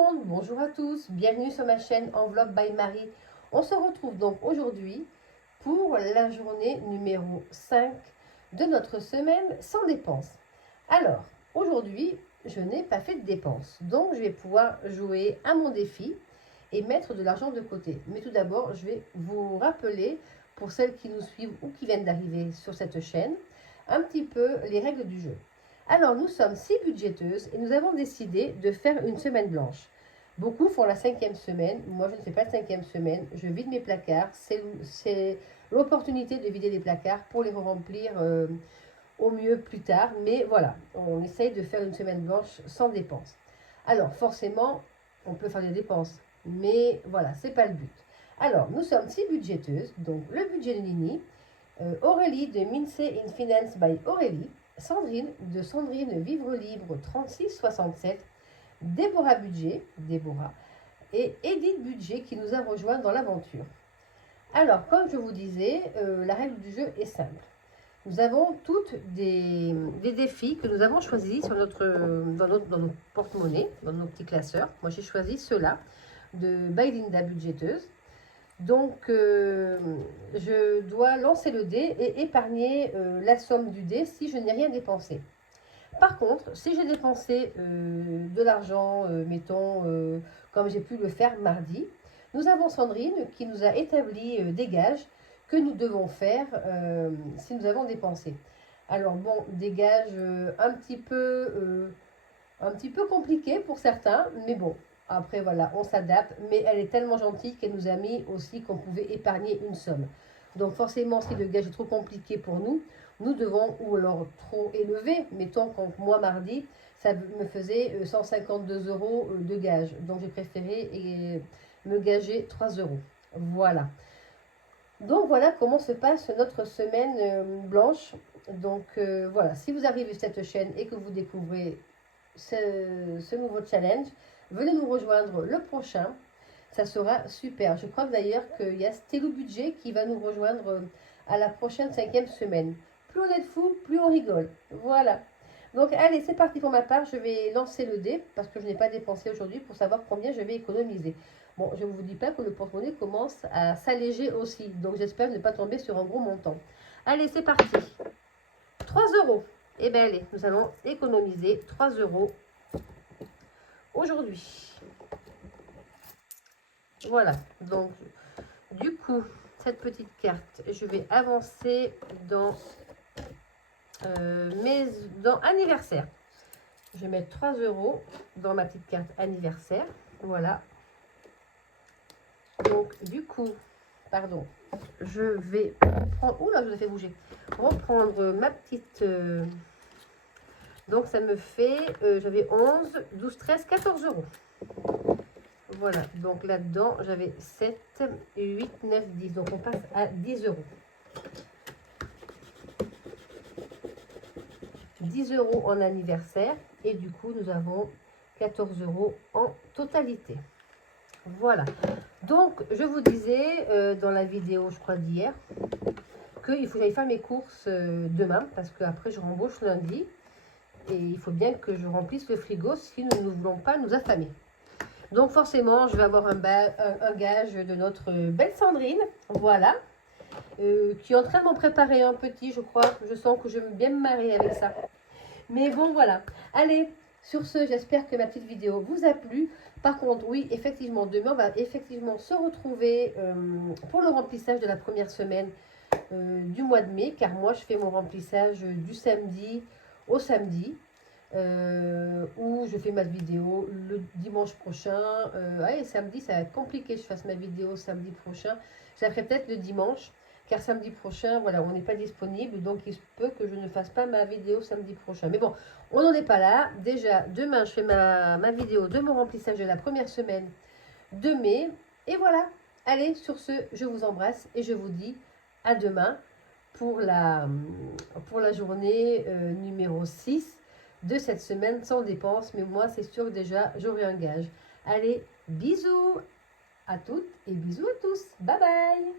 monde, bonjour à tous, bienvenue sur ma chaîne Enveloppe by Marie. On se retrouve donc aujourd'hui pour la journée numéro 5 de notre semaine sans dépenses. Alors, aujourd'hui, je n'ai pas fait de dépenses, donc je vais pouvoir jouer à mon défi et mettre de l'argent de côté. Mais tout d'abord, je vais vous rappeler, pour celles qui nous suivent ou qui viennent d'arriver sur cette chaîne, un petit peu les règles du jeu. Alors, nous sommes 6 budgéteuses et nous avons décidé de faire une semaine blanche. Beaucoup font la 5e semaine. Moi, je ne fais pas de 5e semaine. Je vide mes placards. C'est l'opportunité de vider les placards pour les remplir au mieux plus tard. Mais voilà, on essaye de faire une semaine blanche sans dépenses. Alors, forcément, on peut faire des dépenses. Mais voilà, ce n'est pas le but. Alors, nous sommes 6 budgéteuses. Donc, le budget de Nini. Aurélie de Mince in Finance by Aurélie. Sandrine de Sandrine Vivre Libre 3667, Déborah Budget, Déborah, et Edith Budget qui nous a rejoint dans l'aventure. Alors, comme je vous disais, la règle du jeu est simple. Nous avons toutes des défis que nous avons choisis sur dans notre porte-monnaie, dans nos petits classeurs. Moi, j'ai choisi ceux-là de by Linda Budgéteuse. Donc, je dois lancer le dé et épargner la somme du dé si je n'ai rien dépensé. Par contre, si j'ai dépensé de l'argent, mettons, comme j'ai pu le faire mardi, nous avons Sandrine qui nous a établi des gages que nous devons faire si nous avons dépensé. Alors bon, des gages un petit peu compliqués pour certains, mais bon. Après, voilà, on s'adapte, mais elle est tellement gentille qu'elle nous a mis aussi qu'on pouvait épargner une somme. Donc forcément, si le gage est trop compliqué pour nous, nous devons, ou alors trop élevé, mettons quand moi mardi, ça me faisait 152 € de gage. Donc j'ai préféré me gager 3 €. Voilà. Donc voilà comment se passe notre semaine blanche. Donc voilà, si vous arrivez sur cette chaîne et que vous découvrez ce nouveau challenge, venez nous rejoindre le prochain, ça sera super. Je crois d'ailleurs qu'il y a Stelou Budget qui va nous rejoindre à la prochaine 5e semaine. Plus on est de fous, plus on rigole. Voilà. Donc allez, c'est parti pour ma part. Je vais lancer le dé parce que je n'ai pas dépensé aujourd'hui pour savoir combien je vais économiser. Bon, je ne vous dis pas que le porte-monnaie commence à s'alléger aussi. Donc j'espère ne pas tomber sur un gros montant. Allez, c'est parti. 3 €. Eh bien allez, nous allons économiser 3 € aujourd'hui. Voilà, donc du coup, cette petite carte, je vais avancer dans dans anniversaire. Je vais mettre 3 € dans ma petite carte anniversaire. Voilà. Donc du coup, pardon, je vais prendre... Ouh là, je vous ai fait bouger. Reprendre ma petite... donc ça me fait, j'avais 11, 12, 13, 14 €. Voilà, donc là-dedans, j'avais 7, 8, 9, 10. Donc on passe à 10 €. 10 € en anniversaire. Et du coup, nous avons 14 € en totalité. Voilà. Donc, je vous disais dans la vidéo, je crois, d'hier, qu'il faut que j'aille faire mes courses demain. Parce qu'après, je rembauche lundi. Et il faut bien que je remplisse le frigo si nous ne voulons pas nous affamer. Donc forcément, je vais avoir un gage de notre belle Sandrine, voilà, qui est en train de m'en préparer un petit, je crois. Je sens que je vais bien me marrer avec ça. Mais bon, voilà. Allez, sur ce, j'espère que ma petite vidéo vous a plu. Par contre, oui, effectivement, demain, on va effectivement se retrouver pour le remplissage de la première semaine du mois de mai, car moi, je fais mon remplissage du samedi au samedi. Où je fais ma vidéo le dimanche prochain. Allez, samedi, ça va être compliqué que je fasse ma vidéo samedi prochain. Je la ferai peut-être le dimanche, car samedi prochain, voilà, on n'est pas disponible. Donc, il se peut que je ne fasse pas ma vidéo samedi prochain. Mais bon, on n'en est pas là. Déjà, demain, je fais ma vidéo de mon remplissage de la première semaine de mai. Et voilà. Allez, sur ce, je vous embrasse et je vous dis à demain pour la journée numéro 6 de cette semaine sans dépenses. Mais moi, c'est sûr que déjà, j'aurai un gage. Allez, bisous à toutes et bisous à tous. Bye bye.